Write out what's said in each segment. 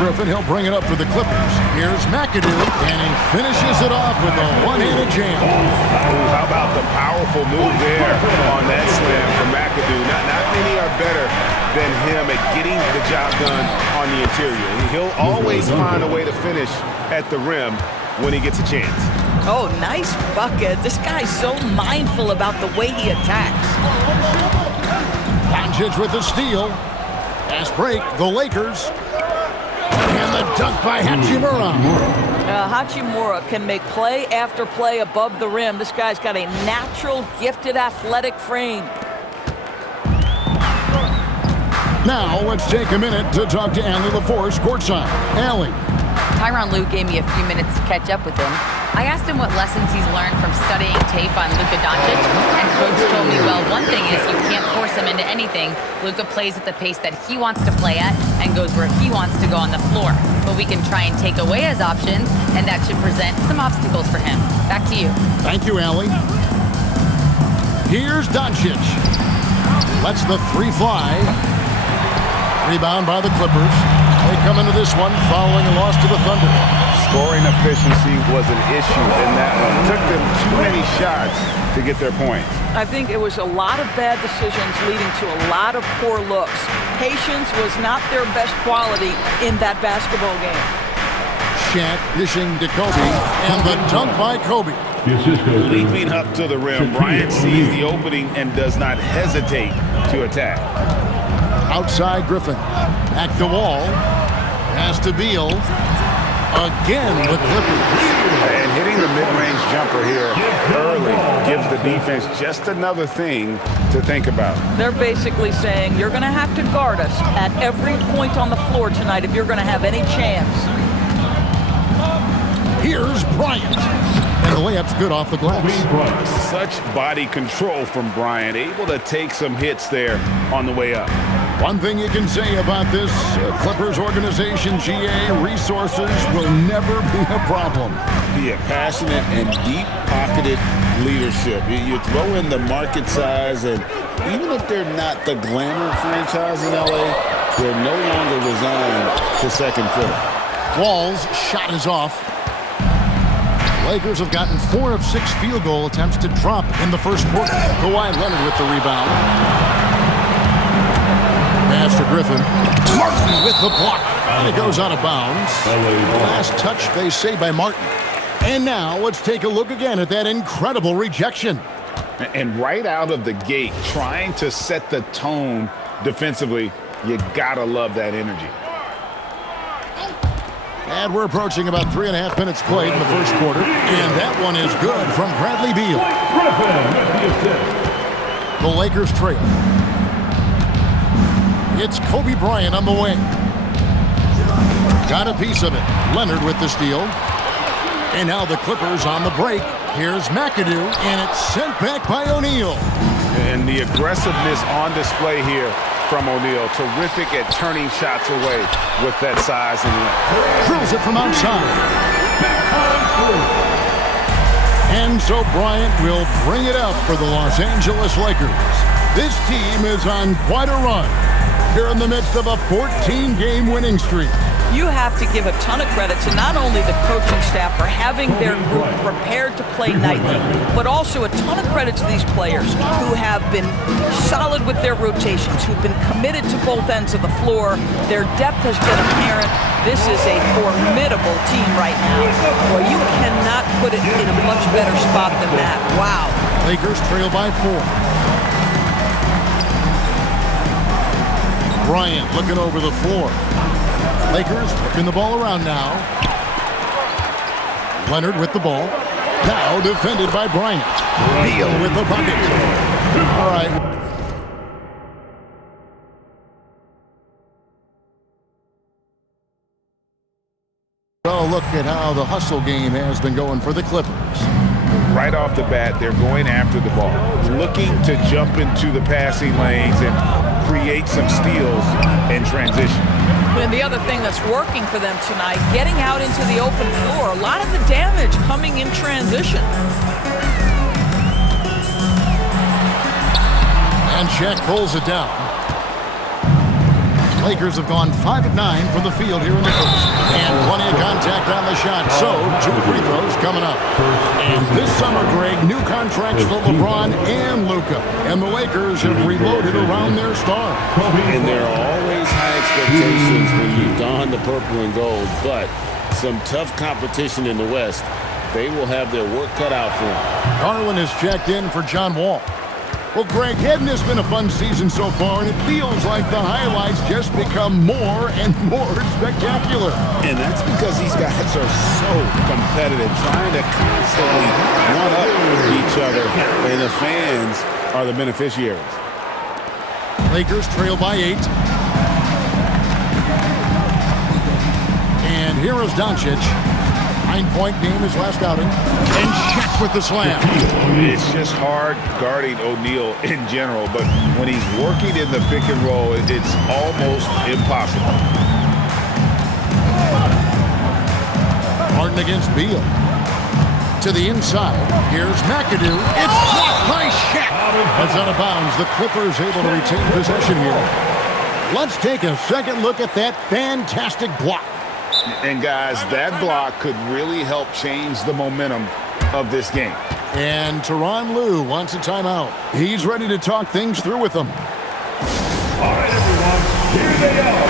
Griffin. He'll bring it up for the Clippers. Here's McAdoo, and he finishes it off with a one-handed jam. Ooh, how about the powerful move there on that slam from McAdoo? Not many are better than him at getting the job done on the interior. He'll always find a way to finish at the rim when he gets a chance. Oh, nice bucket. This guy's so mindful about the way he attacks. Doncic with the steal. Fast break, the Lakers. And the dunk by Hachimura. Hachimura can make play after play above the rim. This guy's got a natural, gifted, athletic frame. Now, let's take a minute to talk to Allie LaForce courtside. Allie. Tyronn Lue gave me a few minutes to catch up with him. I asked him what lessons he's learned from studying tape on Luka Doncic, and Coach told me, well, one thing is you can't force him into anything. Luka plays at the pace that he wants to play at and goes where he wants to go on the floor. But we can try and take away his options, and that should present some obstacles for him. Back to you. Thank you, Allie. Here's Doncic. Lets the three fly. Rebound by the Clippers. They come into this one following a loss to the Thunder. Scoring efficiency was an issue in that one. Took them too many shots to get their points. I think it was a lot of bad decisions leading to a lot of poor looks. Patience was not their best quality in that basketball game. Shaq dishing to Kobe, and the dunk by Kobe. Leaping up to the rim, Bryant sees the opening and does not hesitate to attack. Outside Griffin. Back to Wall. Pass to Beal. Again with Clippers. And hitting the mid-range jumper here early gives the defense just another thing to think about. They're basically saying you're going to have to guard us at every point on the floor tonight if you're going to have any chance. Here's Bryant. And the layup's good off the glass. Such body control from Bryant, able to take some hits there on the way up. One thing you can say about this Clippers organization, GA, resources will never be a problem. Yeah, passionate and deep-pocketed leadership. You throw in the market size, and even if they're not the glamour franchise in LA, they're no longer resigned to second fiddle. Wall's shot is off. Lakers have gotten 4 of 6 field goal attempts to drop in the first quarter. Kawhi Leonard with the rebound. Pass to Griffin. Martin with the block. And it goes out of bounds. Last touch, they say, by Martin. And now let's take a look again at that incredible rejection. And right out of the gate, trying to set the tone defensively, you gotta love that energy. And we're approaching about 3.5 minutes played in the first quarter. And that one is good from Bradley Beal. The Lakers trail. It's Kobe Bryant on the wing. Got a piece of it. Leonard with the steal. And now the Clippers on the break. Here's McAdoo, and it's sent back by O'Neal. And the aggressiveness on display here from O'Neal. Terrific at turning shots away with that size and length. Drills it from outside. And so Bryant will bring it up for the Los Angeles Lakers. This team is on quite a run. Here in the midst of a 14-game winning streak. You have to give a ton of credit to not only the coaching staff for having their group prepared to play nightly, but also a ton of credit to these players who have been solid with their rotations, who've been committed to both ends of the floor. Their depth has been apparent. This is a formidable team right now. Well, you cannot put it in a much better spot than that. Wow. Lakers trail by 4. Bryant looking over the floor. Lakers working the ball around now. Leonard with the ball. Now defended by Bryant. Beal with the bucket. All right. So look at how the hustle game has been going for the Clippers. Right off the bat, they're going after the ball, looking to jump into the passing lanes and create some steals in transition. And the other thing that's working for them tonight, getting out into the open floor. A lot of the damage coming in transition. And Shaq pulls it down. Lakers have gone 5 of 9 from the field here in the first. And plenty of contact on the shot, so 2 free throws coming up. And this summer, Greg, new contracts for LeBron and Luka. And the Lakers have reloaded around their star. And there are always high expectations when you don the purple and gold, but some tough competition in the West. They will have their work cut out for them. Garland is checked in for John Wall. Well, Greg, hadn't this been a fun season so far? And it feels like the highlights just become more and more spectacular. And that's because these guys are so competitive, trying to constantly one-up each other, and the fans are the beneficiaries. Lakers trail by 8. And here is Doncic. 9-point game his last outing. And Shaq with the slam. It's just hard guarding O'Neal in general, but when he's working in the pick and roll, it's almost impossible. Harden against Beal. To the inside. Here's McAdoo. It's blocked by Shaq. That's out of bounds. The Clippers able to retain possession here. Let's take a second look at that fantastic block. And guys, that block could really help change the momentum of this game. And Tyronn Lue wants a timeout. He's ready to talk things through with them. All right, everyone, here they are.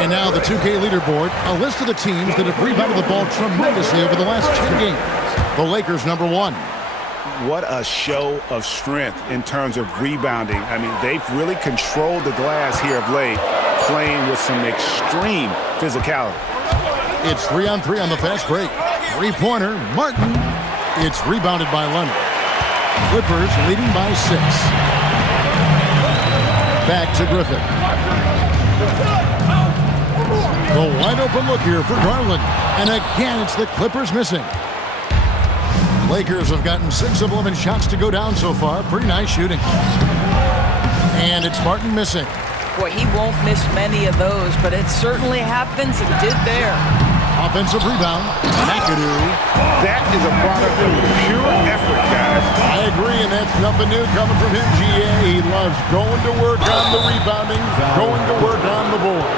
And now the 2K leaderboard, a list of the teams that have rebounded the ball tremendously over the last 10 games. The Lakers, number 1. What a show of strength in terms of rebounding. I mean, they've really controlled the glass here of late, playing with some extreme physicality. It's 3-on-3 on the fast break. 3-pointer, Martin. It's rebounded by Leonard. Clippers leading by 6. Back to Griffin. The wide open look here for Garland. And again, it's the Clippers missing. Lakers have gotten 6 of 11 shots to go down so far. Pretty nice shooting. And it's Martin missing. Boy, he won't miss many of those, but it certainly happens and did there. Offensive rebound. McAdoo. That is a product of pure effort, guys. I agree, and that's nothing new coming from him, GA. He loves going to work on the rebounding, going to work on the board.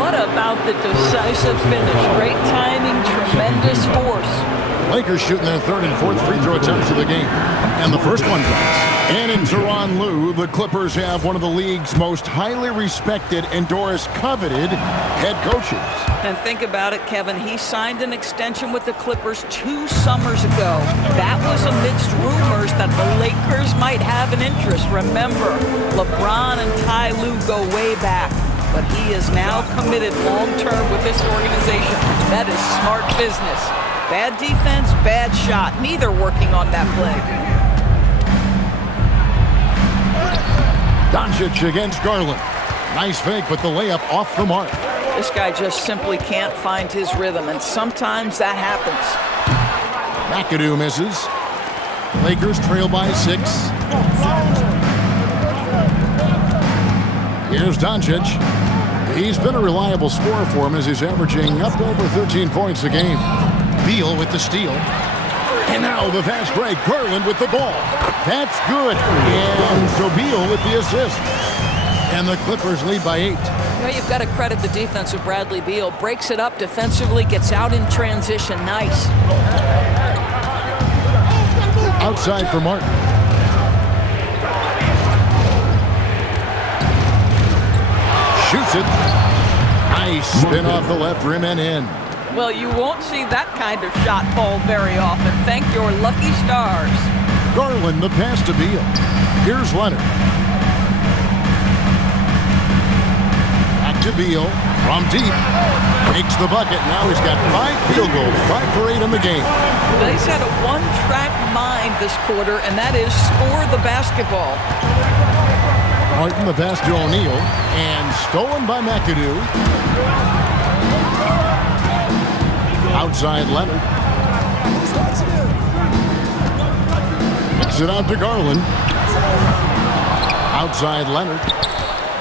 What about the decisive finish? Great timing, tremendous force. Lakers shooting their 3rd and 4th free throw attempts of the game. And the first one goes. And in Tyronn Lue, the Clippers have one of the league's most highly respected and Doris coveted head coaches. And think about it, Kevin. He signed an extension with the Clippers 2 summers ago. That was amidst rumors that the Lakers might have an interest. Remember, LeBron and Ty Lue go way back. But he is now committed long-term with this organization. That is smart business. Bad defense, bad shot. Neither working on that play. Doncic against Garland. Nice fake, but the layup off the mark. This guy just simply can't find his rhythm, and sometimes that happens. McAdoo misses. Lakers trail by 6. Here's Doncic. He's been a reliable scorer for him as he's averaging up over 13 points a game. Beal with the steal. And now the fast break. Garland with the ball. That's good. And so Beal with the assist. And the Clippers lead by 8. Well, you've got to credit the defense of Bradley Beal. Breaks it up defensively, gets out in transition. Nice. Outside for Martin. Shoots it. Nice spin off the left rim and in. Well, you won't see that kind of shot fall very often. Thank your lucky stars. Garland, the pass to Beal. Here's Leonard. Back to Beal from deep. Makes the bucket. Now he's got 5 field goals, 5 for 8 in the game. He's had a one-track mind this quarter, and that is score the basketball. Martin the pass to O'Neal, and stolen by McAdoo. Outside Leonard. Kicks it out to Garland. Outside Leonard.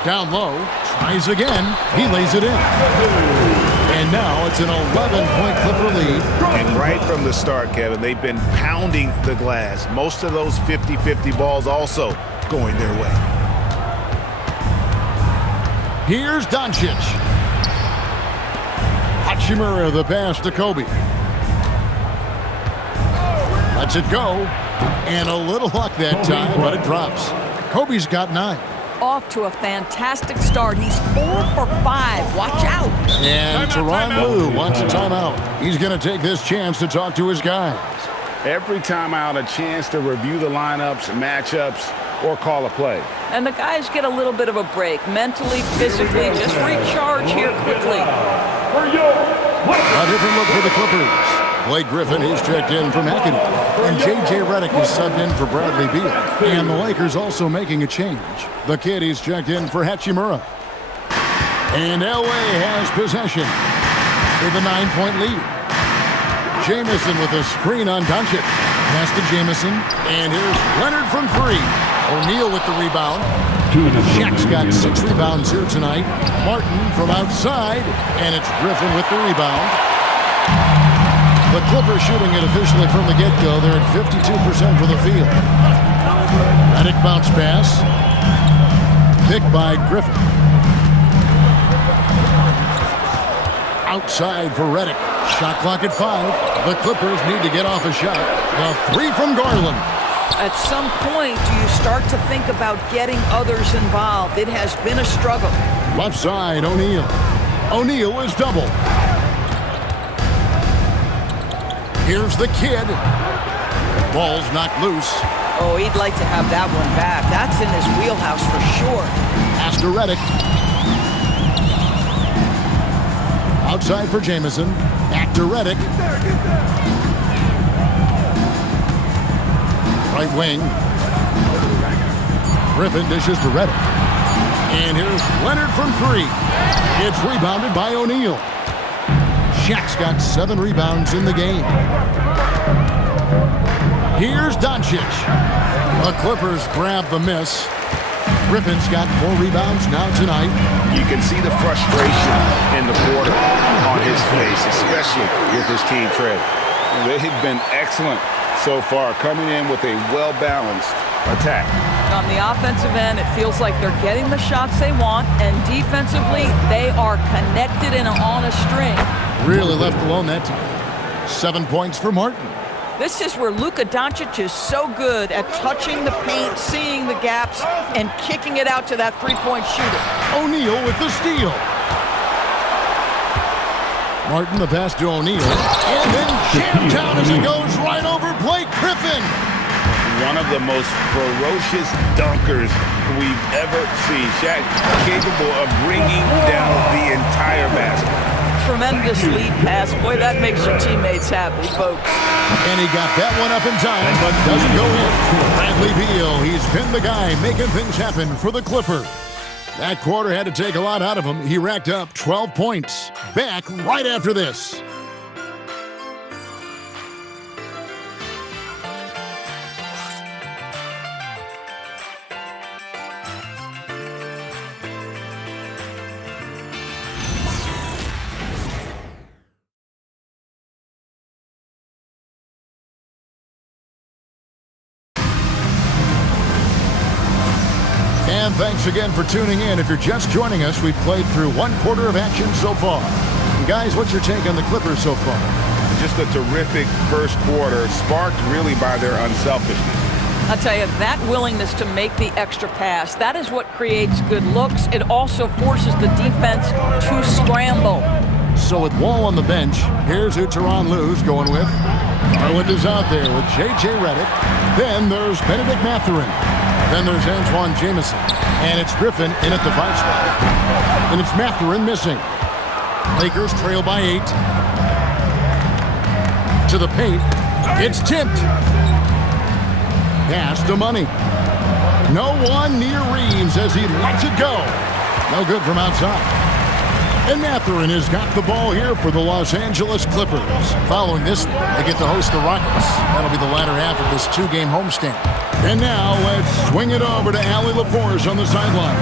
Down low. Tries again. He lays it in. And now it's an 11-point Clipper lead. And right from the start, Kevin, they've been pounding the glass. Most of those 50-50 balls also going their way. Here's Doncic. Hachimura, the pass to Kobe. Lets it go. And a little luck that time, but it drops. Kobe's got 9. Off to a fantastic start. He's 4 for 5. Watch out. And Tyronn Lue wants a timeout. He's going to take this chance to talk to his guys. Every timeout, a chance to review the lineups, matchups, or call a play. And the guys get a little bit of a break. Mentally, physically, just recharge here quickly. A different look for the Clippers. Blake Griffin is checked in for McAdoo. And J.J. Redick is subbed in for Bradley Beal. And the Lakers also making a change. The kid is checked in for Hachimura. And L.A. has possession with a 9-point lead. Jamison with a screen on Doncic. Pass to Jamison. And here's Leonard from 3. O'Neal with the rebound. Shaq's got 6 rebounds here tonight. Martin from outside. And it's Griffin with the rebound. The Clippers shooting it officially from the get-go. They're at 52% for the field. Redick bounce pass. Picked by Griffin. Outside for Redick. Shot clock at 5. The Clippers need to get off a shot. The 3 from Garland. At some point, do you start to think about getting others involved? It has been a struggle. Left side, O'Neal. O'Neal is double. Here's the kid. Ball's knocked loose. Oh, he'd like to have that one back. That's in his wheelhouse for sure. Pass to Redick. Outside for Jamison. Back to Redick. Right wing. Griffin dishes to Redick. And here's Leonard from 3. It's rebounded by O'Neal. Shaq's got 7 rebounds in the game. Here's Doncic. The Clippers grab the miss. Griffin's got 4 rebounds now tonight. You can see the frustration in the quarter on his face, especially with his team trailing. They've been excellent so far, coming in with a well-balanced attack. On the offensive end, it feels like they're getting the shots they want, and defensively, they are connected and on a string. Really left alone that time. 7 points for Martin. This is where Luka Doncic is so good at touching the paint, seeing the gaps, and kicking it out to that three-point shooter. O'Neal with the steal. Martin, the pass to O'Neal. And then jammed down as it goes right over Blake Griffin. One of the most ferocious dunkers we've ever seen. Shaq capable of bringing down the entire basket. Tremendous lead pass. Boy, that makes your teammates happy, folks. And he got that one up in time, but doesn't go in. Bradley Beal, he's been the guy making things happen for the Clippers. That quarter had to take a lot out of him. He racked up 12 points. Back right after this. And thanks again for tuning in. If you're just joining us, we've played through 1 quarter of action so far. And guys, what's your take on the Clippers so far? Just a terrific first quarter, sparked really by their unselfishness. I'll tell you, that willingness to make the extra pass, that is what creates good looks. It also forces the defense to scramble. So with Wall on the bench, here's who Tyronn Lue's going with. Garland is out there with J.J. Redick. Then there's Benedict Mathurin. Then there's Antoine Jamison. And it's Griffin in at the 5 spot. And it's Mathurin missing. Lakers trail by 8. To the paint. It's tipped. Pass to Money. No one near Reeves as he lets it go. No good from outside. And Mathurin has got the ball here for the Los Angeles Clippers. Following this, they get to host the Rockets. That'll be the latter half of this 2-game homestand. And now, let's swing it over to Allie LaForce on the sideline.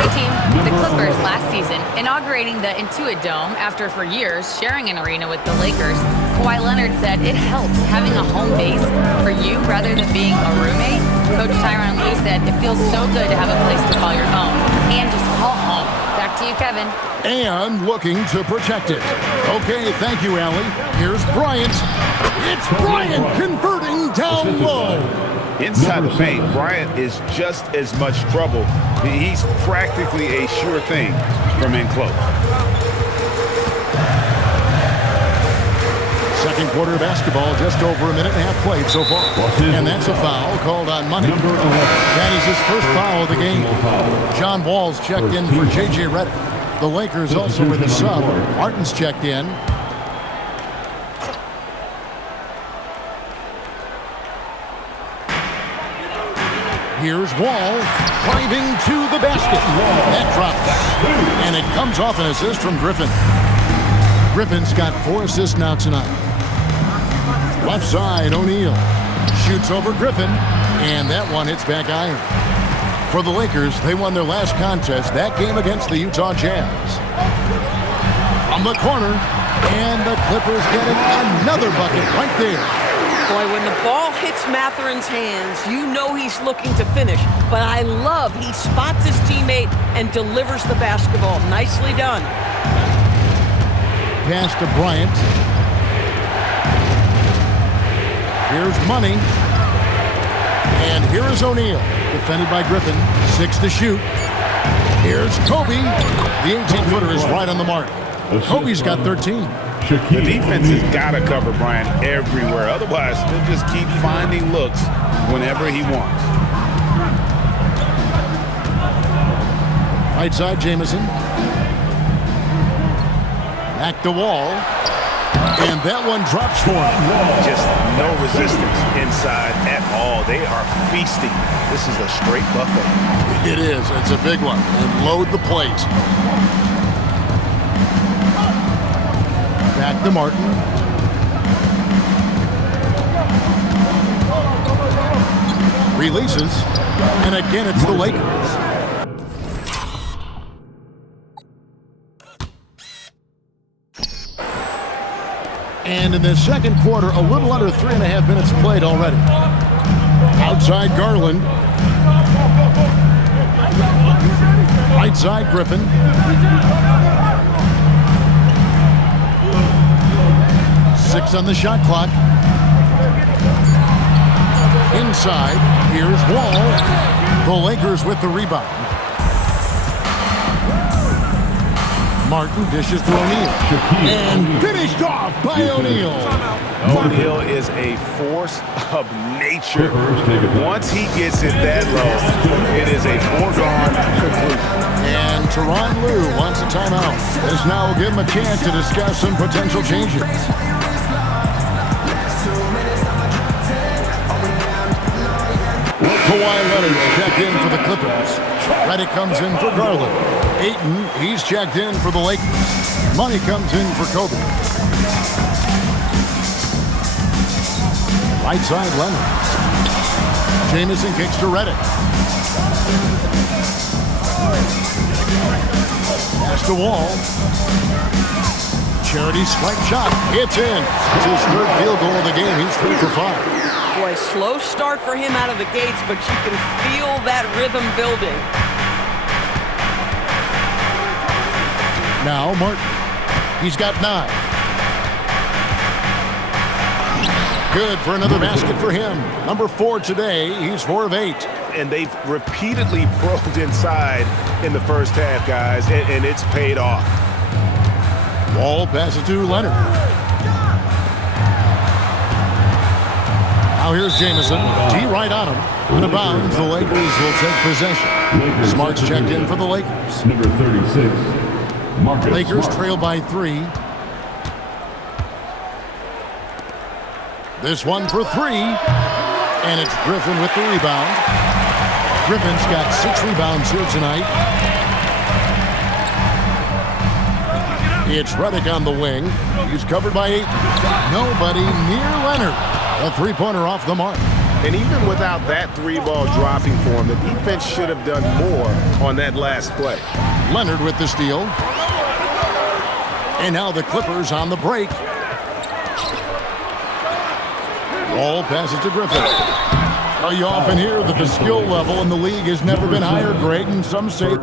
Hey team, the Clippers last season, inaugurating the Intuit Dome after for years sharing an arena with the Lakers, Kawhi Leonard said it helps having a home base for you rather than being a roommate. Coach Tyronn Lue said it feels so good to have a place to call your own and just call home. That you, Kevin. And looking to protect it. Okay, thank you, Allie. Here's Bryant. It's Bryant converting down low. Inside the paint, Bryant is just as much trouble. He's practically a sure thing from in close. Second quarter basketball, just over a minute and a half played so far. And that's a foul called on Money. That is his first foul of the game. John Wall's checked in for J.J. Redick. The Lakers also with a sub. Martin's checked in. Here's Wall driving to the basket. That drops. And it comes off an assist from Griffin. Griffin's got 4 assists now tonight. Left side, O'Neal shoots over Griffin, and that one hits back iron. For the Lakers, they won their last contest, that game against the Utah Jazz. From the corner, and the Clippers getting another bucket right there. Boy, when the ball hits Matherin's hands, you know he's looking to finish. But I love he spots his teammate and delivers the basketball. Nicely done. Pass to Bryant. Here's Money. And here is O'Neal. Defended by Griffin. 6 to shoot. Here's Kobe. The 18-footer is right on the mark. Kobe's got 13. The defense has got to cover Bryant everywhere. Otherwise, they'll just keep finding looks whenever he wants. Right side, Jamison. Back to Wall. And that one drops for him. Just no resistance inside at all. They are feasting. This is a straight buffet. It is. It's a big one. And load the plate. Back to Martin. Releases. And again, it's the Lakers. And in the second quarter, a little under 3.5 minutes played already. Outside Garland. Right side Griffin. Six on the shot clock. Inside, here's Wall. The Lakers with the rebound. Martin dishes to O'Neal. And finished off by O'Neal. O'Neal is a force of nature. Once he gets it that low, it is a foregone conclusion. And Tyronn Lue wants a timeout. This now will give him a chance to discuss some potential changes. Kawhi Leonard checked in for the Clippers. Redick comes in for Garland. Ayton, he's checked in for the Lakers. Money comes in for Kobe. Right side, Leonard. Jamison kicks to Redick. Pass to Wall. Charity swipe shot. It's in. It's his third field goal of the game. He's 3 for 5. Boy, slow start for him out of the gates, but you can feel that rhythm building. Now Martin. He's got 9. Good for another basket for him. Number 4 today. He's 4 of 8. And they've repeatedly probed inside in the first half, guys, and it's paid off. Wall passes to Leonard. Now here's Jamison. D right on him. Out of bounds, the Lakers will take possession. Smart's checked in for the Lakers. Number 36, Marcus Lakers Smart. trail by 3. This one for 3. And it's Griffin with the rebound. Griffin's got 6 rebounds here tonight. It's Redick on the wing. He's covered by 8. Nobody near Leonard. A three-pointer off the mark. And even without that 3-ball dropping for him, the defense should have done more on that last play. Leonard with the steal. And now the Clippers on the break. Wall passes to Griffin. You often hear that the skill level in the league has never been higher, Greg, and some say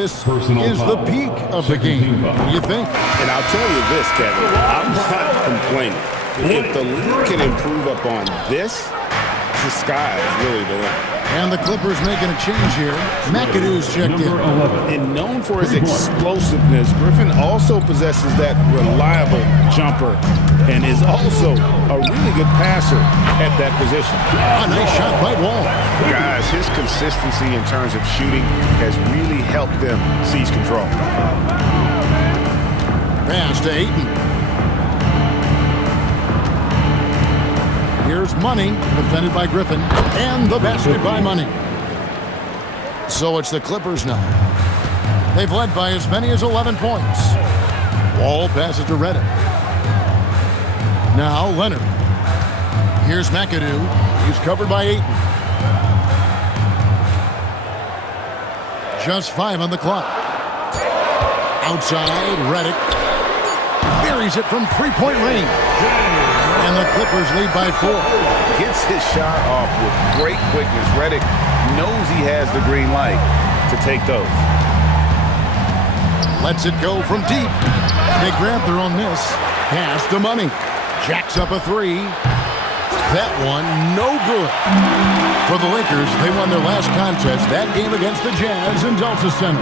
this is the peak of the game. What do you think? And I'll tell you this, Kevin, I'm not complaining. If the league can improve upon this, the sky is really the limit. And the Clippers making a change here. McAdoo's checked in. And known for his explosiveness, Griffin also possesses that reliable jumper and is also a really good passer at that position. A nice shot by Wall. Guys, his consistency in terms of shooting has really helped them seize control. Pass to Ayton. Here's Money, defended by Griffin, and the basket by Money. So it's the Clippers now. They've led by as many as 11 points. Wall passes to Redick. Now Leonard. Here's McAdoo. He's covered by Ayton. Just 5 on the clock. Outside, Redick buries it from three-point range. And the Clippers lead by 4. Gets his shot off with great quickness. Redick knows he has the green light to take those. Lets it go from deep. They grab their own miss. Pass to Money. Jacks up a 3. That one, no good. For the Lakers, they won their last contest, that game against the Jazz in Delta Center.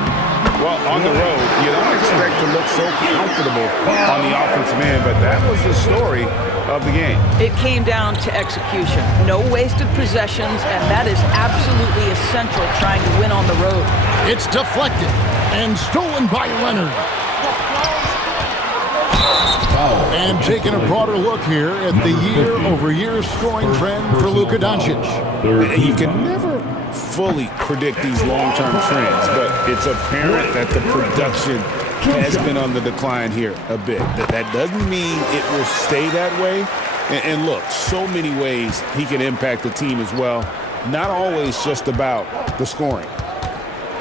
Well, on the road, you don't expect to look so comfortable on the offensive end, but that was the story of the game. It came down to execution. No wasted possessions, and that is absolutely essential trying to win on the road. It's deflected and stolen by Leonard. And taking a broader look here at the year-over-year scoring trend for Luka Doncic. You can never fully predict these long-term trends, but it's apparent that the production has been on the decline here a bit. That doesn't mean it will stay that way. And look, so many ways he can impact the team as well. Not always just about the scoring.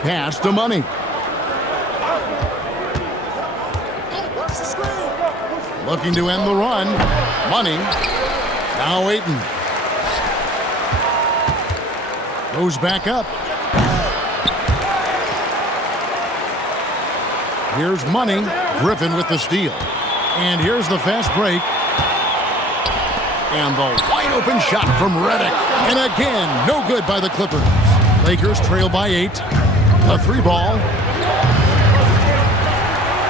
Pass to Money. Looking to end the run. Money. Now Ayton. Goes back up. Here's Money. Griffin with the steal. And here's the fast break. And the wide open shot from Redick. And again, no good by the Clippers. Lakers trail by 8. A 3-ball.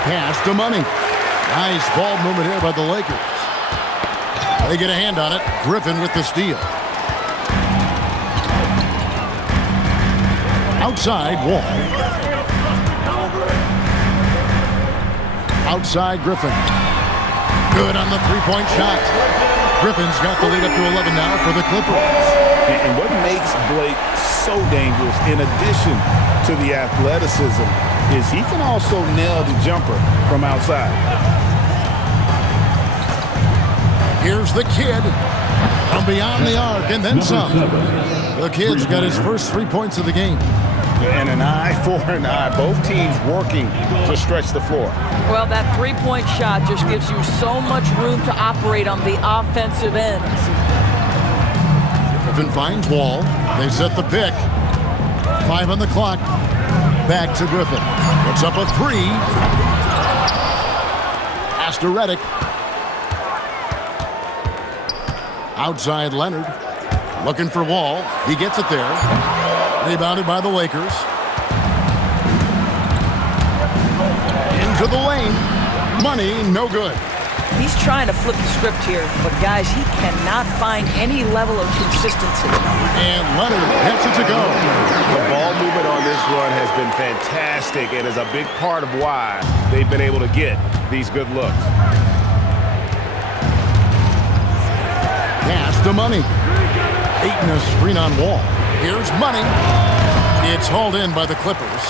Pass to Money. Nice ball movement here by the Lakers. They get a hand on it. Griffin with the steal. Outside, Wall. Outside, Griffin. Good on the three-point shot. Griffin's got the lead up to 11 now for the Clippers. And what makes Blake so dangerous, in addition to the athleticism, is he can also nail the jumper from outside. Here's the kid from beyond the arc and then some. The kid's got his first 3 points of the game. And an eye for an eye. Both teams working to stretch the floor. Well, that three-point shot just gives you so much room to operate on the offensive end. Griffin finds Wall. They set the pick. 5 on the clock. Back to Griffin. Puts up a 3. Pass to Redick. Outside Leonard. Looking for Wall. He gets it there. Rebounded by the Lakers. Into the lane. Money, no good. He's trying to flip the script here, but guys, he cannot find any level of consistency. And Leonard gets it to go. The ball movement on this run has been fantastic and is a big part of why they've been able to get these good looks. Pass to Money. Ayton a screen on Wall. Here's Money. It's hauled in by the Clippers.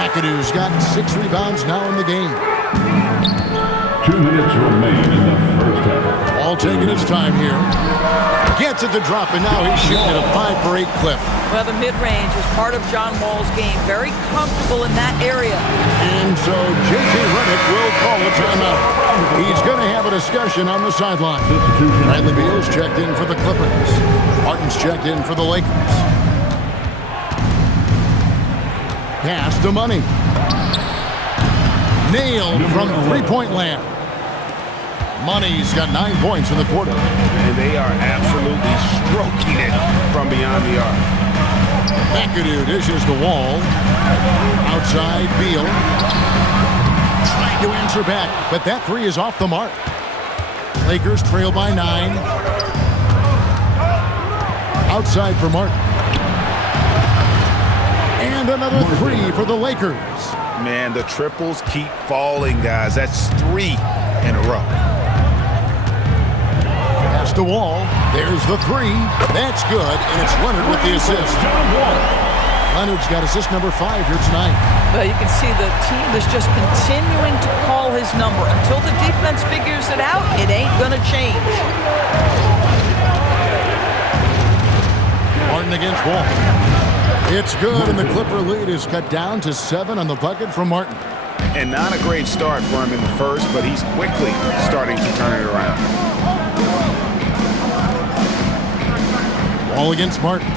McAdoo's got 6 rebounds now in the game. 2 minutes remain in the first half. All taking his time here. Gets it to drop, and now he's shooting at a 5 for 8 clip. Well, the mid-range is part of John Wall's game. Very comfortable in that area. And so J.J. Redick will call a timeout. He's going to have a discussion on the sideline. Bradley Beal's checked in for the Clippers. Martin's checked in for the Lakers. Pass to Money. Nailed from three-point land. Money's got 9 points in the quarter. And they are absolutely stroking it from beyond the arc. McAdoo dishes the Wall. Outside, Beal. Trying to answer back, but that three is off the mark. Lakers trail by 9. Outside for Martin. And another three for the Lakers. Man, the triples keep falling, guys. That's 3 in a row. Pass to Wall. There's the three. That's good, and it's Leonard with the assist. Leonard's got assist number 5 here tonight. Well, you can see the team is just continuing to call his number. Until the defense figures it out, it ain't going to change. Martin against Wall. It's good, and the Clipper lead is cut down to 7 on the bucket from Martin. And not a great start for him in the first, but he's quickly starting to turn it around. Wall against Martin.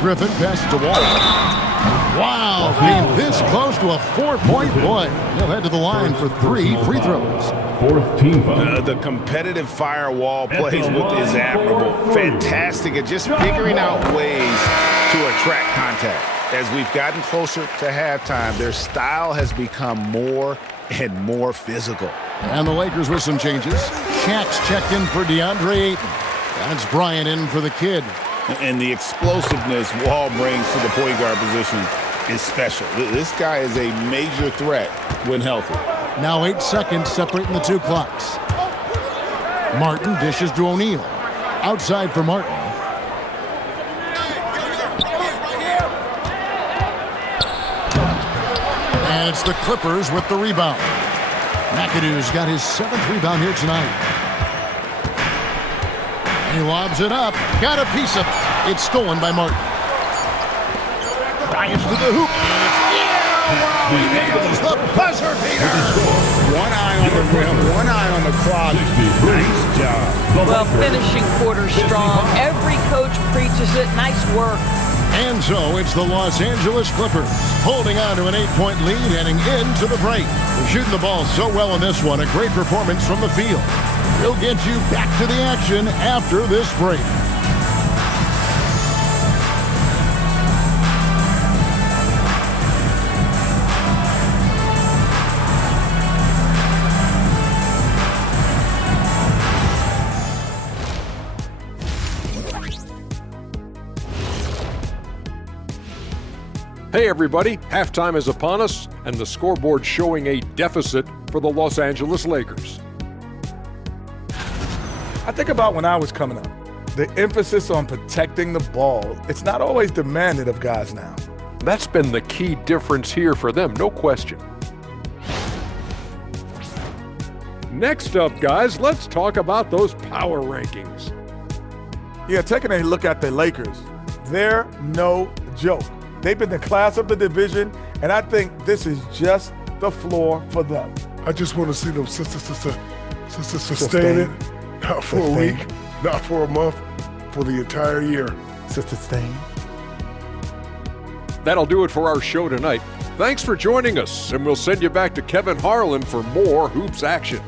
Griffin passes to Wall. Wow, came this close to a 4-point play. He'll head to the line for 3 free throws. Fourth team foul. The competitive firewall plays with is admirable. Fantastic at just figuring out ways to attract contact. As we've gotten closer to halftime, their style has become more and more physical. And the Lakers with some changes. Shaq's checked in for DeAndre Ayton. That's Bryant in for the kid. And the explosiveness Wall brings to the point guard position is special. This guy is a major threat when healthy. Now 8 seconds separating the two clocks. Martin dishes to O'Neal. Outside for Martin. And it's the Clippers with the rebound. McAdoo's got his 7th rebound here tonight. He lobs it up. Got a piece of it. It's stolen by Martin. Drives to the hoop. He nails the buzzer beater. One eye on the rim, one eye on the clock. Nice job. Well, finishing quarter strong. Every coach preaches it. Nice work. And so it's the Los Angeles Clippers holding on to an 8-point lead heading into the break. They're shooting the ball so well in this one. A great performance from the field. We'll get you back to the action after this break. Hey everybody, halftime is upon us, and the scoreboard showing a deficit for the Los Angeles Lakers. I think about when I was coming up, the emphasis on protecting the ball, it's not always demanded of guys now. That's been the key difference here for them, no question. Next up, guys, let's talk about those power rankings. Yeah, taking a look at the Lakers, they're no joke. They've been the class of the division, and I think this is just the floor for them. I just want to see them sustain it, not for a week, not for a month, for the entire year. Sustain. That'll do it for our show tonight. Thanks for joining us, and we'll send you back to Kevin Harlan for more Hoops action.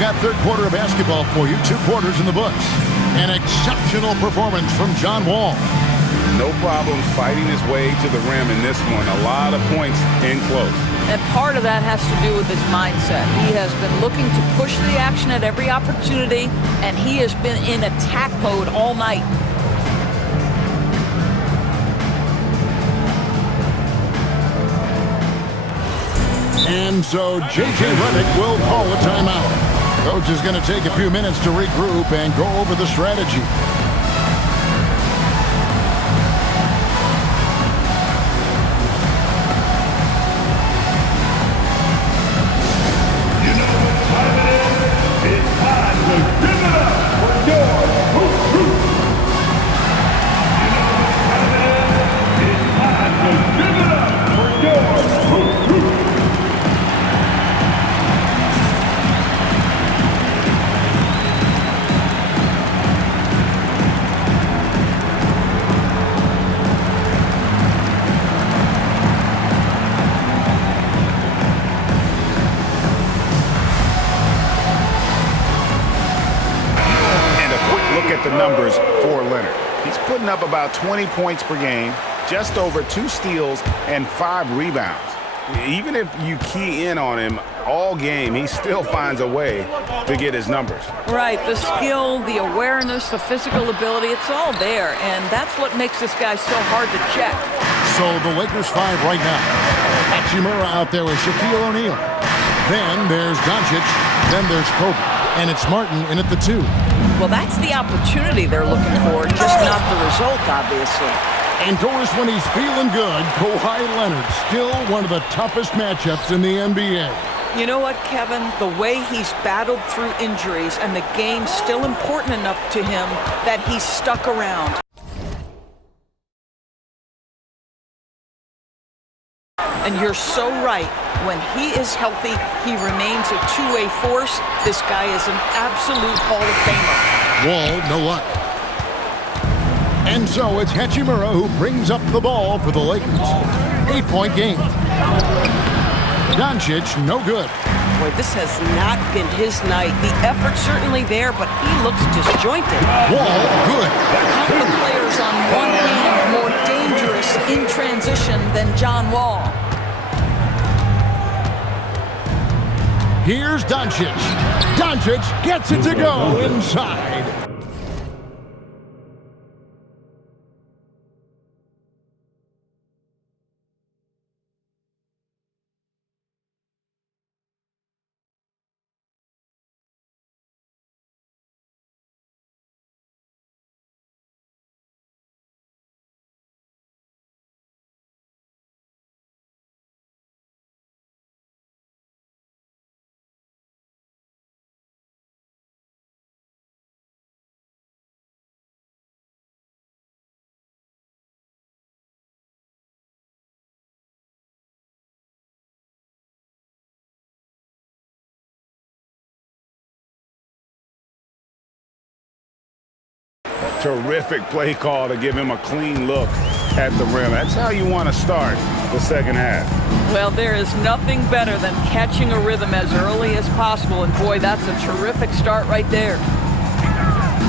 Got third quarter of basketball for you. 2 quarters in the books. An exceptional performance from John Wall. No problems fighting his way to the rim in this one. A lot of points in close. And part of that has to do with his mindset. He has been looking to push the action at every opportunity, and he has been in attack mode all night. And so J.J. Redick will call a timeout. Coach is going to take a few minutes to regroup and go over the strategy. You know what time it is? It's time to give it up for your Hoop Crew. You know what time it is? It's time to give it up for your numbers for Leonard. He's putting up about 20 points per game, just over 2 steals and 5 rebounds. Even if you key in on him all game, he still finds a way to get his numbers. Right, the skill, the awareness, the physical ability, it's all there, and that's what makes this guy so hard to check. So the Lakers 5 right now. Hachimura out there with Shaquille O'Neal. Then there's Doncic. Then there's Kobe. And it's Martin in at the 2. Well, that's the opportunity they're looking for, just not the result, obviously. And Doris, when he's feeling good, Kawhi Leonard, still one of the toughest matchups in the NBA. You know what, Kevin? The way he's battled through injuries and the game's still important enough to him that he's stuck around. And you're so right. When he is healthy, he remains a two-way force. This guy is an absolute Hall of Famer. Wall, no luck. And so it's Hachimura who brings up the ball for the Lakers. 8-point game. Doncic, no good. Boy, this has not been his night. The effort's certainly there, but he looks disjointed. Wall, good. How are the players on one hand more dangerous in transition than John Wall? Here's Doncic. Doncic gets it to go inside. Terrific play call to give him a clean look at the rim. That's how you want to start the second half. Well, there is nothing better than catching a rhythm as early as possible, and boy, that's a terrific start right there.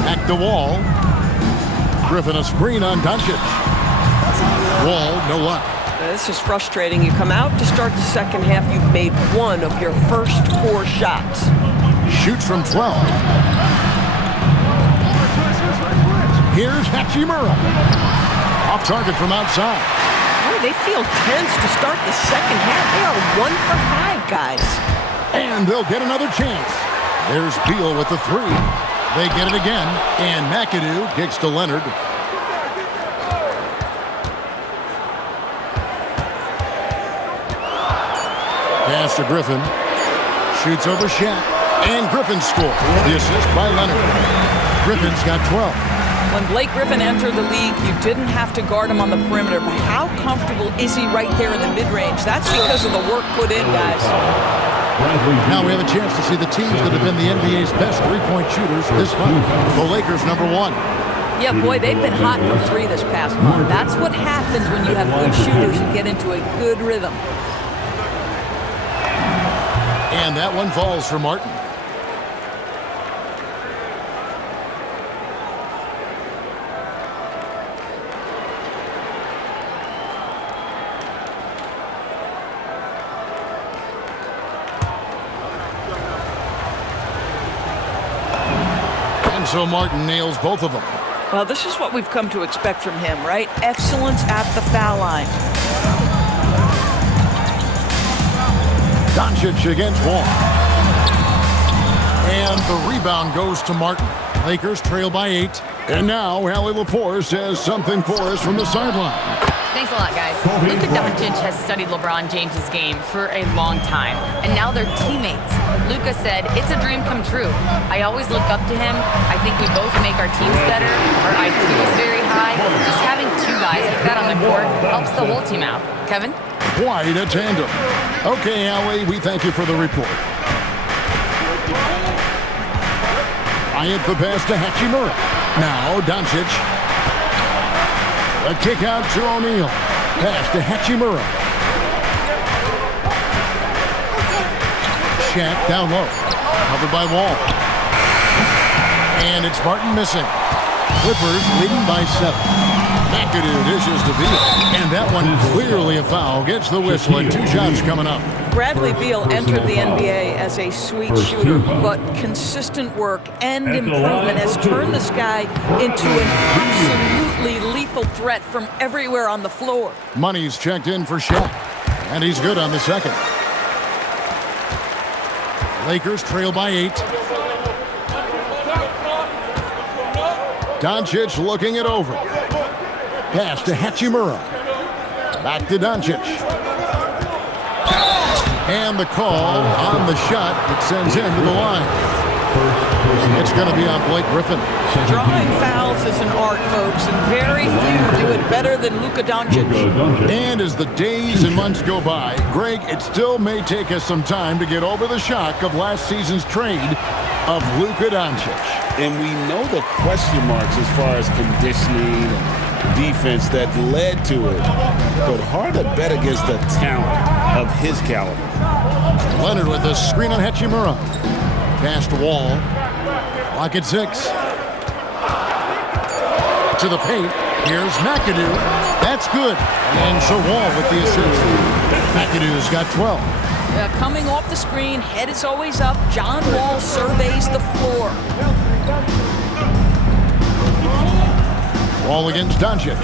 At the Wall. Griffin a screen on Doncic. Wall, no luck. This is frustrating. You come out to start the second half, you've made one of your first 4 shots. Shoots from 12. Here's Hachimura. Off target from outside. Boy, they feel tense to start the second half. They are 1 for 5, guys. And they'll get another chance. There's Beal with the 3. They get it again. And McAdoo kicks to Leonard. Pass to Griffin. Shoots over Shaq. And Griffin scores. The assist by Leonard. Griffin's got 12. When Blake Griffin entered the league, you didn't have to guard him on the perimeter, but how comfortable is he right there in the mid-range? That's because of the work put in, guys. Now we have a chance to see the teams that have been the NBA's best three-point shooters this month. The Lakers, number 1. Yeah, boy, they've been hot from 3 this past month. That's what happens when you have good shooters and get into a good rhythm. And that one falls for Martin. So Martin nails both of them. Well, this is what we've come to expect from him, right? Excellence at the foul line. Doncic against Wall. And the rebound goes to Martin. Lakers trail by 8. And now Allie Lepore says something for us from the sideline. Thanks a lot, guys. Luka Doncic has studied LeBron James' game for a long time, and now they're teammates. Luka said, "It's a dream come true. I always look up to him. I think we both make our teams better. Our IQ is very high. Just having 2 guys like that on the court helps the whole team out." Kevin? Quite a tandem. Okay, Allie, we thank you for the report. Bryant the pass to Hachimura. Now Doncic. A kick out to O'Neal. Pass to Hachimura. Shaq down low. Covered by Wall. And it's Martin missing. Clippers leading by 7. McAdoo dishes to Beal, and that one clearly a foul. Gets the whistle, and 2 shots coming up. Bradley Beal entered the NBA as a sweet shooter, but consistent work and improvement has turned this guy into an absolutely lethal threat from everywhere on the floor. Money's checked in for Shaq, and he's good on the second. Lakers trail by 8. Doncic looking it over. Pass to Hachimura. Back to Doncic. And the call on the shot that sends him to the line. It's going to be on Blake Griffin. Drawing fouls is an art, folks, and very few do it better than Luka Doncic. And as the days and months go by, Greg, it still may take us some time to get over the shock of last season's trade of Luka Doncic. And we know the question marks as far as conditioning and defense that led to it. But hard to bet against the talent of his caliber. Leonard with a screen on Hachimura. Pass to Wall. Clock at 6. To the paint. Here's McAdoo. That's good. And so Wall with the assist. McAdoo's got 12. Coming off the screen, head is always up. John Wall surveys the floor. Wall against Doncic.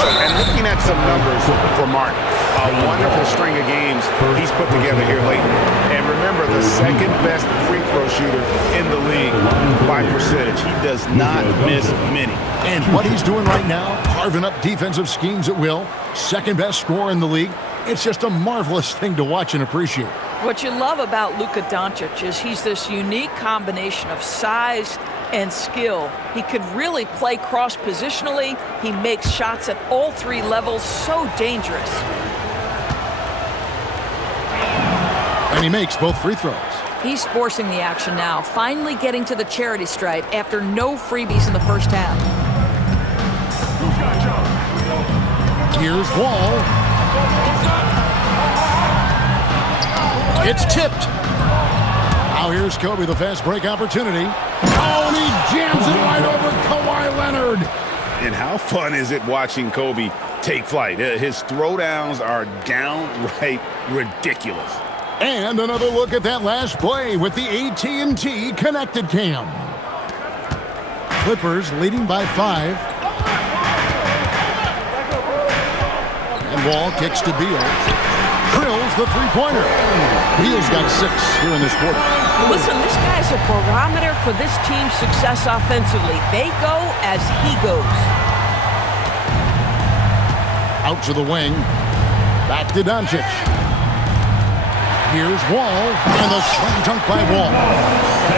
And looking at some numbers for Martin, a wonderful string of games he's put together here lately. And remember, the second best free throw shooter in the league by percentage. He does not miss many. And what he's doing right now, carving up defensive schemes at will, second best scorer in the league. It's just a marvelous thing to watch and appreciate. What you love about Luka Doncic is he's this unique combination of size and skill. He could really play cross-positionally. He makes shots at all 3 levels, so dangerous. And he makes both free throws. He's forcing the action now, finally getting to the charity stripe after no freebies in the first half. Here's Wall. It's tipped. Now here's Kobe, the fast break opportunity. Oh, and he jams it right over Kawhi Leonard. And how fun is it watching Kobe take flight? His throwdowns are downright ridiculous. And another look at that last play with the AT&T Connected Cam. Clippers leading by 5. And Wall kicks to Beal. Drills the three-pointer. Beal's got 6 here in this quarter. Listen, this guy's a barometer for this team's success offensively. They go as he goes. Out to the wing. Back to Doncic. Here's Wall, and the slam dunk by Wall.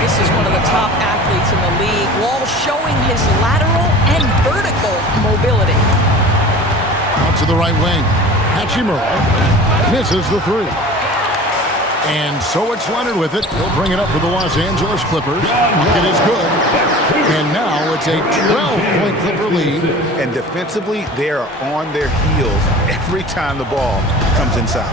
This is one of the top athletes in the league. Wall showing his lateral and vertical mobility. Out to the right wing. Hachimura misses the 3. And so it's Leonard with it. He'll bring it up for the Los Angeles Clippers. It is good. And now it's a 12-point Clipper lead. And defensively, they are on their heels every time the ball comes inside.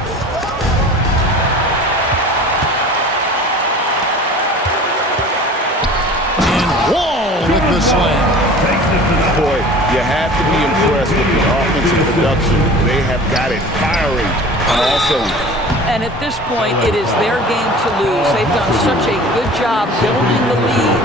With the slam. Boy, you have to be impressed with the offensive production. They have got it firing on all cylinders. And at this point, it is their game to lose. They've done such a good job building the lead.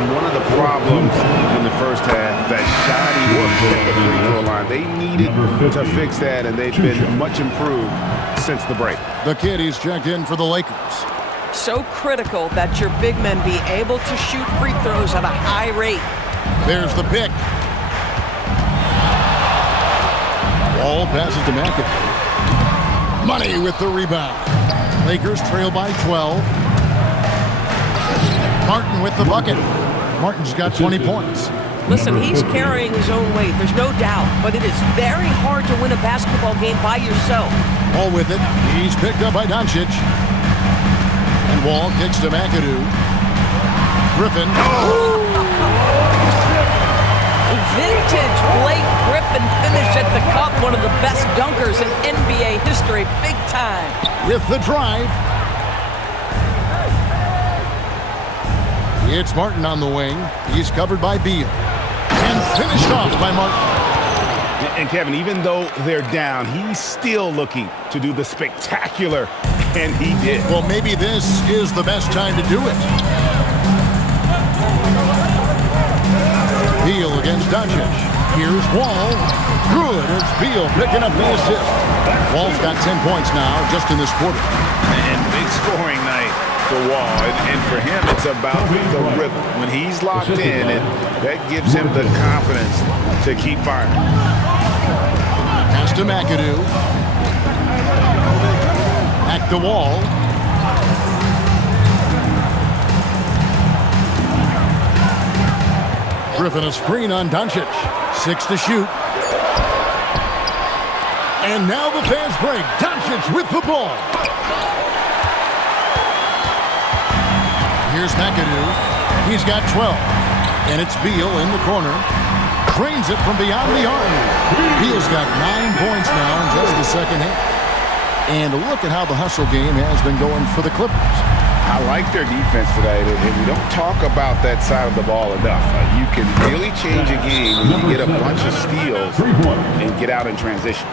And one of the problems in the first half, that shoddy work at the free throw line, they needed to fix that, and they've been much improved since the break. The kid, he's checked in for the Lakers. So critical that your big men be able to shoot free throws at a high rate. There's the pick. Wall passes to McAdoo. Money with the rebound. Lakers trail by 12. Martin with the bucket. Martin's got 20 points. Listen, he's carrying his own weight, there's no doubt, but it is very hard to win a basketball game by yourself. Wall with it. He's picked up by Doncic. And Wall kicks to McAdoo. Griffin. Vintage Blake Griffin finish at the cup. One of the best dunkers in NBA history. Big time. With the drive. It's Martin on the wing. He's covered by Beal. And finished off by Martin. And Kevin, even though they're down, he's still looking to do the spectacular, and he did. Well, maybe this is the best time to do it. Beal against Doncic. Here's Wall. Good. It's Beal picking up the assist. Wall's got 10 points now just in this quarter. And big scoring night for Wall. And for him, it's about the rhythm. When he's locked in, and that gives him the confidence to keep firing. Pass to McAdoo. Back to Wall. Griffin a screen on Doncic. 6 to shoot. And now the fast break. Doncic with the ball. Here's McAdoo. He's got 12. And it's Beal in the corner. Drains it from beyond the arc. Beal's got 9 points now in just the second half. And look at how the hustle game has been going for the Clippers. I like their defense today, and we don't talk about that side of the ball enough. You can really change a game when you get a bunch of steals and get out in transition.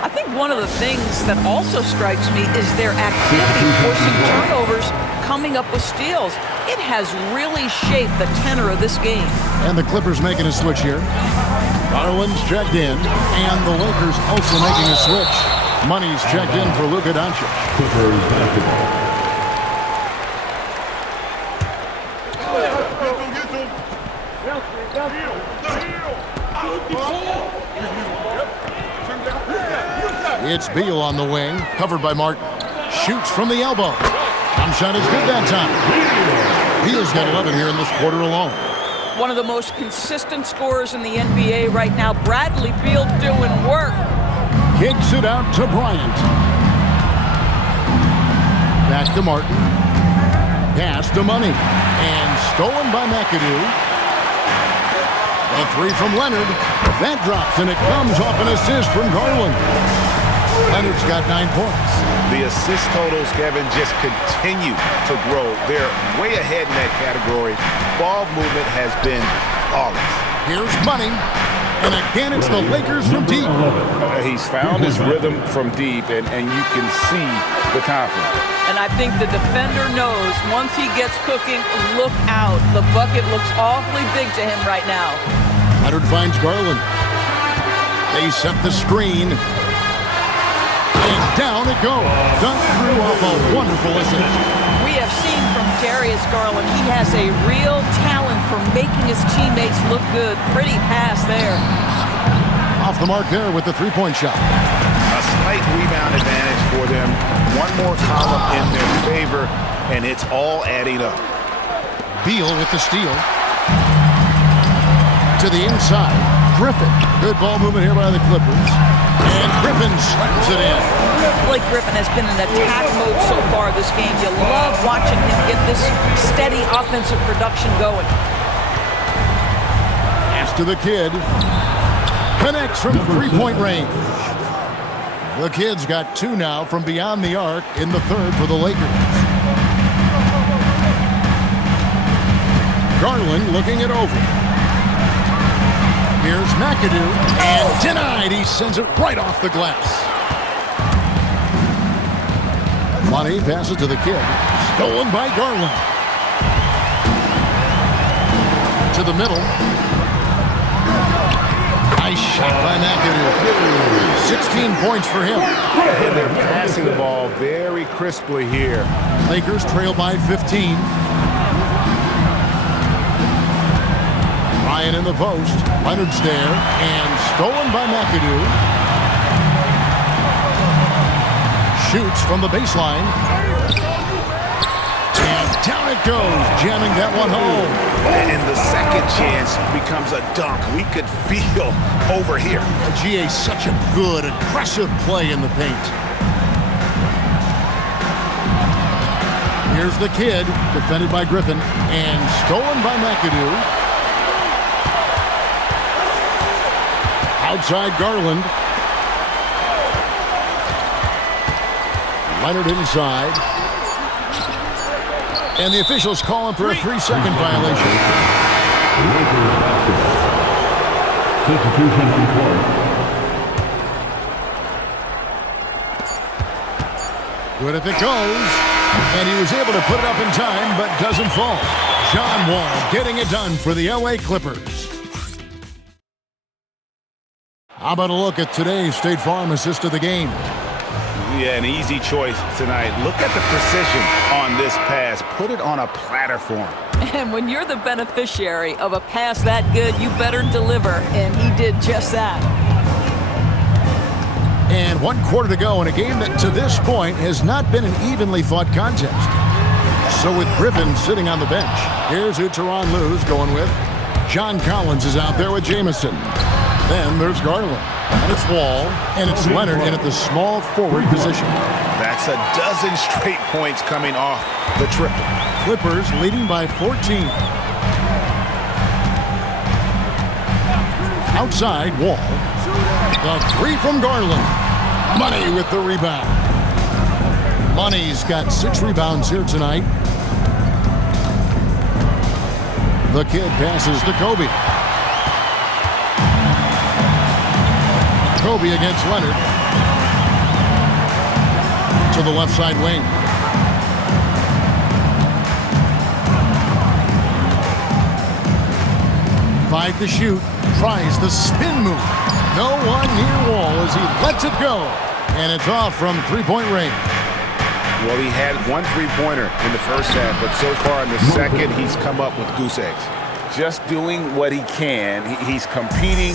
I think one of the things that also strikes me is their activity forcing turnovers, coming up with steals. It has really shaped the tenor of this game. And the Clippers making a switch here. Garland's checked in, and the Lakers also making a switch. Money's checked in for Luka Doncic. Clippers basketball. It's Beal on the wing, covered by Martin. Shoots from the elbow. Jump shot is good that time. Beal's got 11 here in this quarter alone. One of the most consistent scorers in the NBA right now. Bradley Beal doing work. Kicks it out to Bryant. Back to Martin. Pass to Money. And stolen by McAdoo. A three from Leonard. That drops, and it comes off an assist from Garland. Leonard's got 9 points. The assist totals, Kevin, just continue to grow. They're way ahead in that category. Ball movement has been flawless. Here's Money. And again, it's the Lakers from deep. He's found his rhythm from deep, and you can see the confidence. And I think the defender knows once he gets cooking, look out. The bucket looks awfully big to him right now. Leonard finds Garland. They set the screen. And down it goes. Dunked through off a wonderful assist. We have seen from Darius Garland, he has a real talent for making his teammates look good. Pretty pass there. Off the mark there with the three-point shot. A slight rebound advantage for them. One more column in their favor, and it's all adding up. Beal with the steal. To the inside. Griffin. Good ball movement here by the Clippers. And Griffin slams it in. Blake Griffin has been in attack mode so far this game. You love watching him get this steady offensive production going. Pass to the Kid. Connects from three-point range. The Kid's got 2 now from beyond the arc in the third for the Lakers. Garland looking it over. Here's McAdoo, and denied. He sends it right off the glass. Money passes to the Kid. Stolen by Garland. To the middle. Nice shot by McAdoo. 16 points for him. And they're passing the ball very crisply here. Lakers trail by 15. Ryan in the post. Leonard's there. And stolen by McAdoo. Shoots from the baseline. And down it goes. Jamming that one home. And the second chance becomes a dunk. We could feel over here. GA, such a good, aggressive play in the paint. Here's the Kid, defended by Griffin. And stolen by McAdoo. Outside Garland. Leonard inside. And the officials call him for a 3-second violation. Lakers basketball. Substitution required. Good if it goes. And he was able to put it up in time, but doesn't fall. John Wall getting it done for the LA Clippers. How about a look at today's State Farm assist of the game? Yeah, an easy choice tonight. Look at the precision on this pass. Put it on a platter for him. And when you're the beneficiary of a pass that good, you better deliver. And he did just that. And 1 quarter to go in a game that to this point has not been an evenly fought contest. So with Griffin sitting on the bench, here's who Tyronn Lue's going with. John Collins is out there with Jamison. Then there's Garland. And it's Wall, and it's Leonard in at the small forward position. That's a dozen straight points coming off the triple. Clippers leading by 14. Outside, Wall. The 3 from Garland. Money with the rebound. Money's got 6 rebounds here tonight. The kid passes to Kobe. Kobe against Leonard. To the left side wing. Five to shoot. Tries the spin move. No one near Wall as he lets it go. And it's off from three-point range. Well, he had 1 3-pointer in the first half, but so far in the second, he's come up with goose eggs. Just doing what he can. He's competing.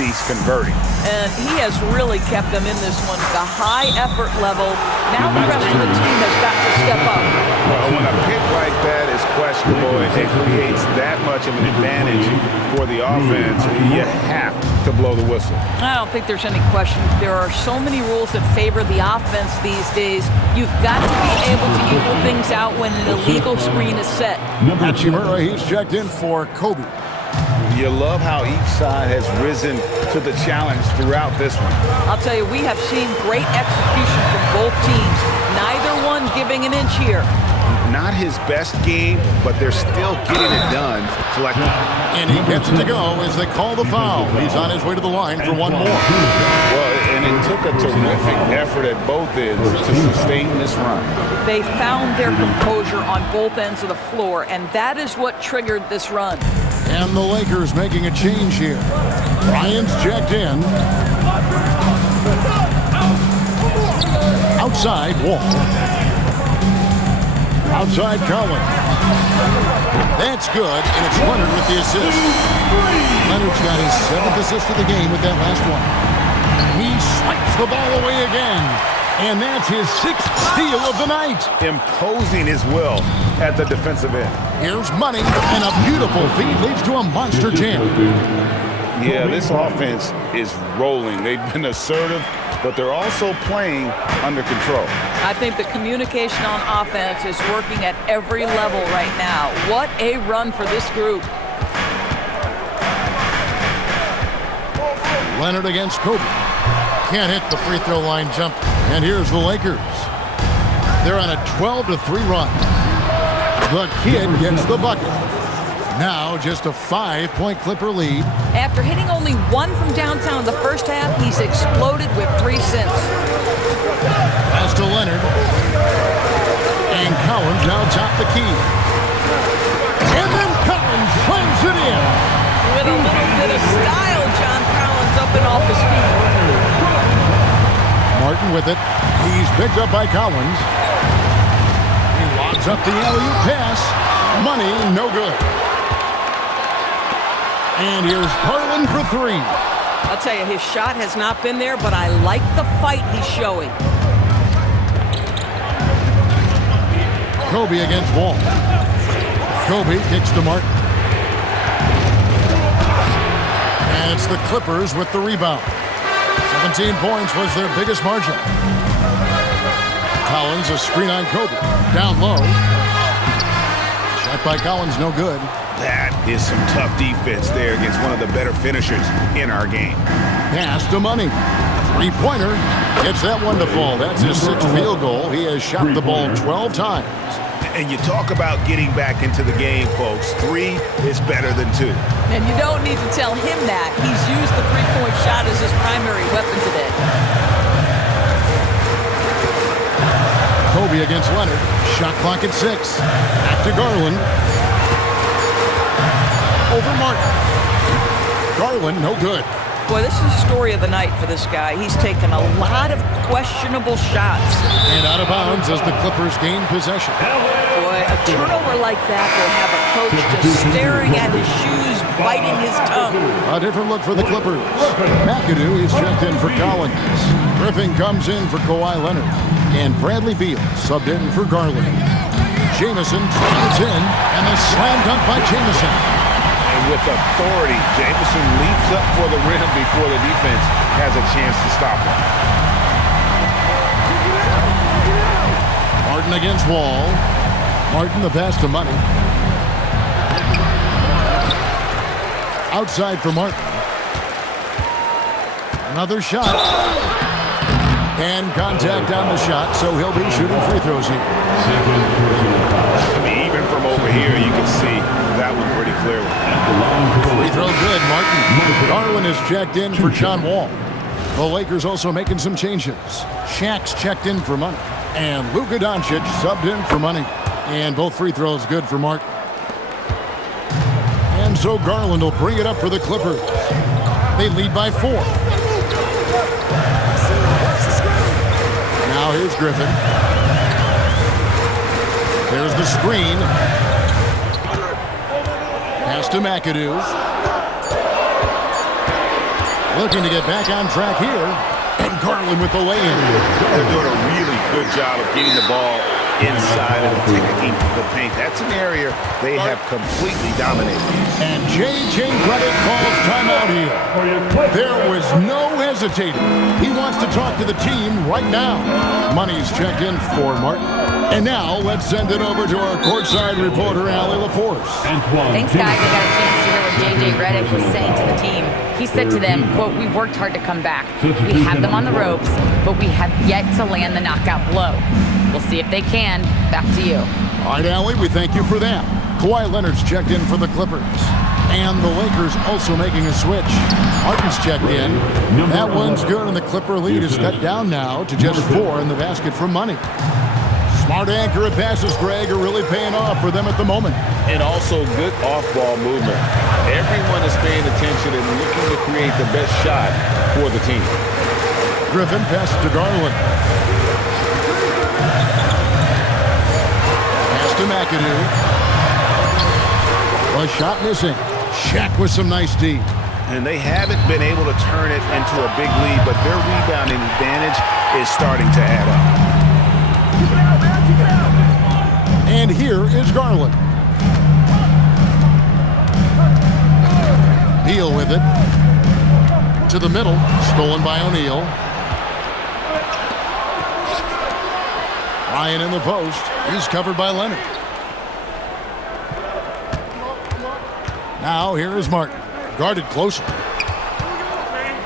He's converting. And he has really kept them in this one. The high effort level. Now the rest of the team has got to step up. Well, when a pick like that is questionable and it creates that much of an advantage for the offense, you have to blow the whistle. I don't think there's any question. There are so many rules that favor the offense these days. You've got to be able to equal things out when an illegal screen is set. Hachimura, he's checked in for Kobe. You love how each side has risen to the challenge throughout this one. I'll tell you, we have seen great execution from both teams. Neither one giving an inch here. Not his best game, but they're still getting it done collectively. And he gets it to go as they call the foul. He's on his way to the line for one more. Well, and it took a terrific effort at both ends to sustain this run. They found their composure on both ends of the floor, and that is what triggered this run. And the Lakers making a change here. Bryant's checked in. Outside, Wall. Outside, Collins. That's good, and it's Leonard with the assist. Leonard's got his 7th assist of the game with that last one. He swipes the ball away again, and that's his 6th steal of the night. Imposing his will at the defensive end. Here's Money, and a beautiful feed leads to a monster jam. Yeah, this offense is rolling. They've been assertive, but they're also playing under control. I think the communication on offense is working at every level right now. What a run for this group. Leonard against Kobe. Can't hit the free throw line jump. And here's the Lakers. They're on a 12-3 run. The kid gets the bucket. Now just a 5-point Clipper lead. After hitting only 1 from downtown in the first half, he's exploded with 3 since. Pass to Leonard. And Collins now top the key. And then Collins slams it in. With a little bit of style, John Collins up and off his feet. Martin with it. He's picked up by Collins. He lobs up the alley-oop pass. Money, no good. And here's Garland for 3. I'll tell you, his shot has not been there, but I like the fight he's showing. Kobe against Wall. Kobe kicks to Martin. And it's the Clippers with the rebound. 17 points was their biggest margin. Collins, a screen on Kobe. Down low. Shot by Collins, no good. That is some tough defense there against one of the better finishers in our game. Pass to Money. Three-pointer. Gets that one to fall. That's his 6th field goal. He has shot the ball 12 times. And you talk about getting back into the game, folks. 3 is better than 2. And you don't need to tell him that. He's used the three-point shot as his primary weapon today. Kobe against Leonard. Shot clock at 6. Back to Garland. Over Martin. Garland, no good. Boy, this is the story of the night for this guy. He's taken a lot of questionable shots. And out of bounds as the Clippers gain possession. Boy, a turnover like that will have a coach just staring at his shoes, biting his tongue. A different look for the Clippers. McAdoo is checked in for Collins. Griffin comes in for Kawhi Leonard. And Bradley Beal subbed in for Garland. Jamison drives in, and a slam dunk by Jamison. And with authority, Jamison leaps up for the rim before the defense has a chance to stop him. Martin against Wall. Martin the pass to Money. Outside for Martin. Another shot. And contact on the shot, so he'll be shooting free throws here. I mean, even from over here, you can see that one pretty clearly. Free throw good, Martin. Garland is checked in for John Wall. The Lakers also making some changes. Shaq's checked in for Money. And Luka Doncic subbed in for Money. And both free throws good for Martin. And so Garland will bring it up for the Clippers. They lead by 4. Now here's Griffin. There's the screen. Pass to McAdoo. Looking to get back on track here. And Garland with the lay-in. They're doing a really good job of getting the ball inside and attacking the paint. That's an area they have completely dominated. And J.J. Redick calls timeout here. There was no hesitating. He wants to talk to the team right now. Money's checked in for Martin. And now let's send it over to our courtside reporter, Allie LaForce. Thanks, guys. I got a chance to hear what J.J. Redick was saying to the team. He said to them, quote, "We worked hard to come back. We have them on the ropes, but we have yet to land the knockout blow. We'll see if they can. Back to you." All right, Allie, we thank you for that. Kawhi Leonard's checked in for the Clippers. And the Lakers also making a switch. Martin's checked in. That one's good, and the Clipper lead is cut down now to just 4 in the basket for Money. Smart accurate passes, Greg, are really paying off for them at the moment. And also good off-ball movement. Everyone is paying attention and looking to create the best shot for the team. Griffin passes to Garland. Pass to McAdoo. A shot missing. Shaq with some nice D. And they haven't been able to turn it into a big lead, but their rebounding advantage is starting to add up. And here is Garland. Beal with it. To the middle. Stolen by O'Neal. Ryan in the post. He's covered by Leonard. Now here is Martin. Guarded closely.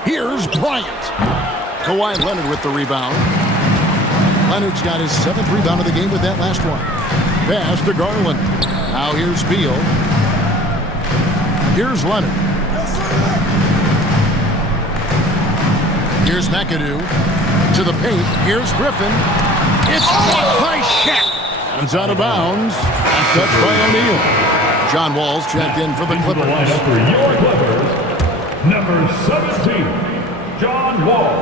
Here's Bryant. Kawhi Leonard with the rebound. Leonard's got his 7th rebound of the game with that last one. Pass to Garland. Now here's Beal. Here's Leonard. Here's McAdoo. To the paint. Here's Griffin. It's blocked by Shaq. It's out of bounds. Touched by O'Neal. John Wall's checked in for the Clippers. For your Clippers, number 17, John Wall.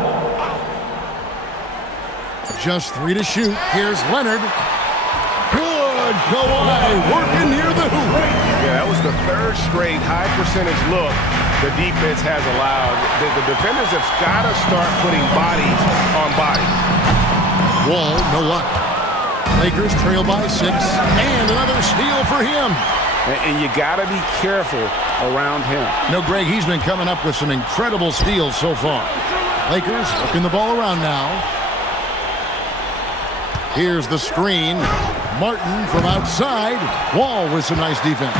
Just 3 to shoot. Here's Leonard. Good. Kawhi working near the hoop. Yeah, that was the 3rd straight high percentage look the defense has allowed. The defenders have got to start putting bodies on bodies. Wall, no luck. Lakers trail by 6. And another steal for him. And you got to be careful around him. You know, Greg, he's been coming up with some incredible steals so far. Lakers looking the ball around now. Here's the screen. Martin from outside. Wall with some nice defense.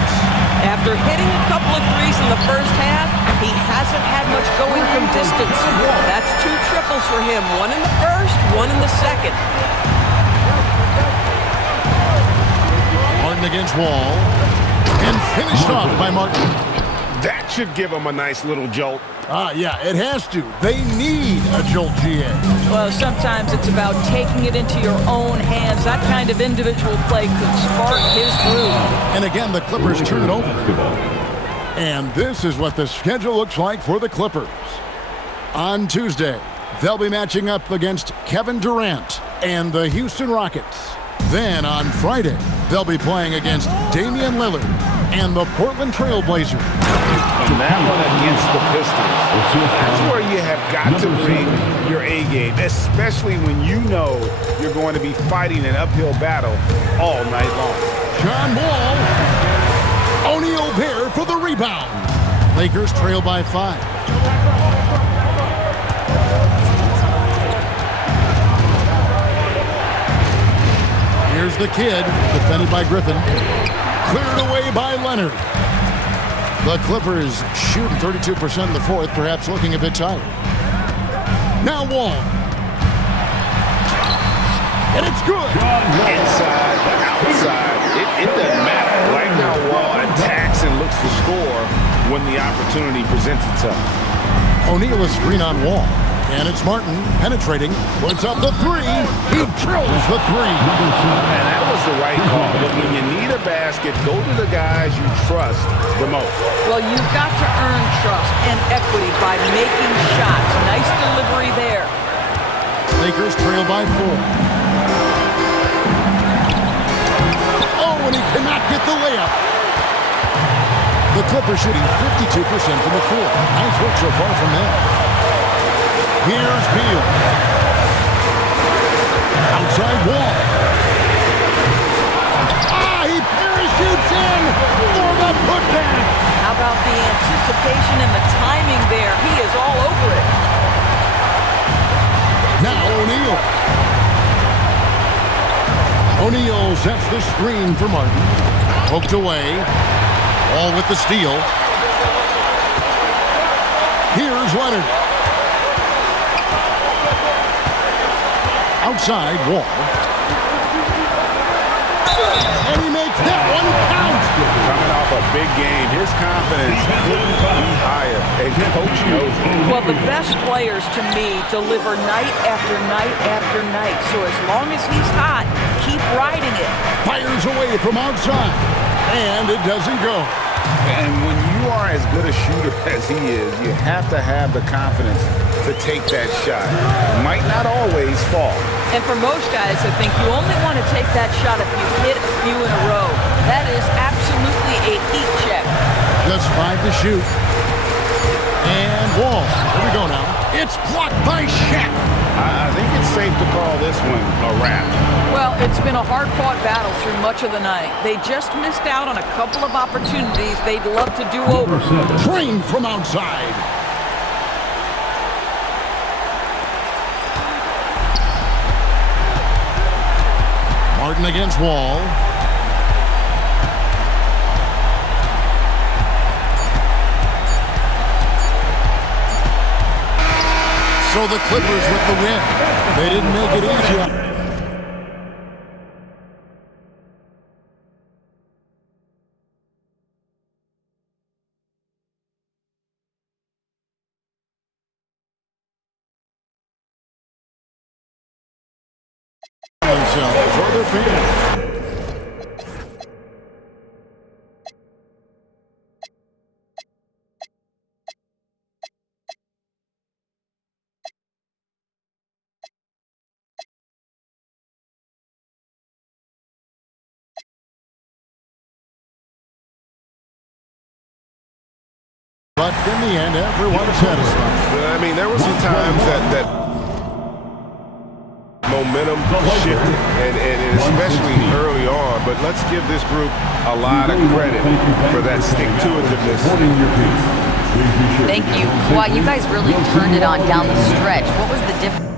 After hitting a couple of threes in the first half, he hasn't had much going from distance. That's 2 triples for him. 1 in the first, 1 in the second. Martin against Wall. And finished off by Martin. That should give them a nice little jolt. Yeah, it has to. They need a jolt, GA. Well, sometimes it's about taking it into your own hands. That kind of individual play could spark his groove. And again, the Clippers turn it over. And this is what the schedule looks like for the Clippers. On Tuesday, they'll be matching up against Kevin Durant and the Houston Rockets. Then on Friday, they'll be playing against Damian Lillard and the Portland Trail Blazers. And that one against the Pistons. That's where you have got to bring your A game, especially when you know you're going to be fighting an uphill battle all night long. John Wall. O'Neal there for the rebound. Lakers trail by 5. Here's the kid, defended by Griffin. Cleared away by Leonard. The Clippers shooting 32% in the fourth, perhaps looking a bit tired. Now Wall. And it's good. Inside, outside, it doesn't matter. Like how Wall attacks and looks to score when the opportunity presents itself. O'Neal is screen on Wall. And it's Martin penetrating, puts up the 3. He drills the 3. And that was the right call. But when you need a basket, go to the guys you trust the most. Well, you've got to earn trust and equity by making shots. Nice delivery there. Lakers trail by 4. Oh, and he cannot get the layup. The Clippers shooting 52% from the floor. Nice work so far from them. Here's Beal. Outside Wall. He parachutes in for the putback. How about the anticipation and the timing there? He is all over it. Now O'Neal. O'Neal sets the screen for Martin. Poked away. All with the steal. Here's Leonard. Outside Wall. And he makes that one count. Coming off a big game, his confidence couldn't be higher, and Coach knows it. Well, the best players to me deliver night after night after night. So as long as he's hot, keep riding it. Fires away from outside. And it doesn't go. And when you are as good a shooter as he is, you have to have the confidence to take that shot. It might not always fall. And for most guys, I think you only want to take that shot if you hit a few in a row. That is absolutely a heat check. Just 5 to shoot. And Wall. Here we go now. It's blocked by Shaq. I think it's safe to call this one a wrap. Well, it's been a hard-fought battle through much of the night. They just missed out on a couple of opportunities they'd love to do over. Train from outside. Martin against Wall. So the Clippers with the win. They didn't make it easy. For their fans. But in the end, everyone's satisfied. I mean, there were some times that momentum shifted, and especially early on. But let's give this group a lot of credit for that stick-to-itiveness. Thank you. Wow, you guys really turned it on down the stretch. What was the difference?